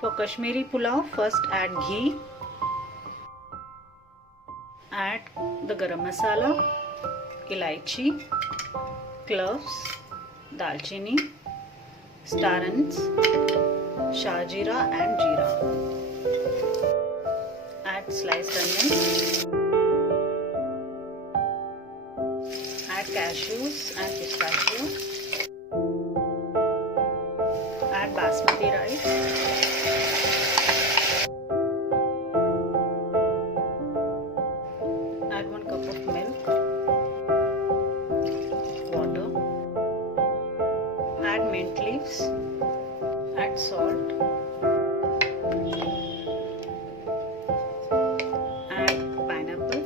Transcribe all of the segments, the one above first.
For Kashmiri Pulao, first add ghee, add the garam masala, elaichi, cloves, dalchini, star anise, shah jeera and jeera. Add sliced onions, add cashews and pistachio, add basmati rice, add 1 cup of milk, water, add mint leaves, add salt, add pineapple,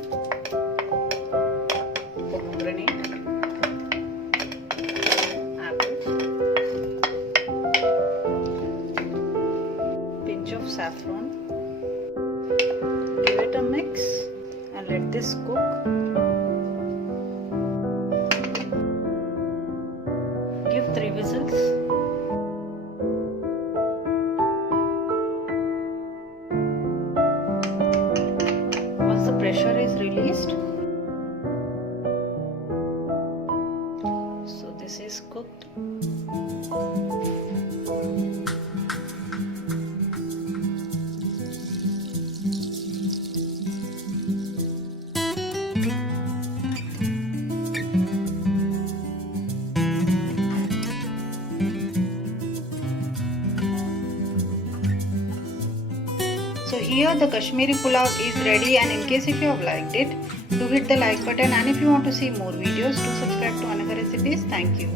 pomegranate, apple, pinch of saffron. Give it a mix and let this cook. Give 3 whistles. Once the pressure is released, so this is cooked. So here the Kashmiri Pulao is ready, and in case if you have liked it, do hit the like button, and if you want to see more videos, do subscribe to Anagha recipes. Thank you.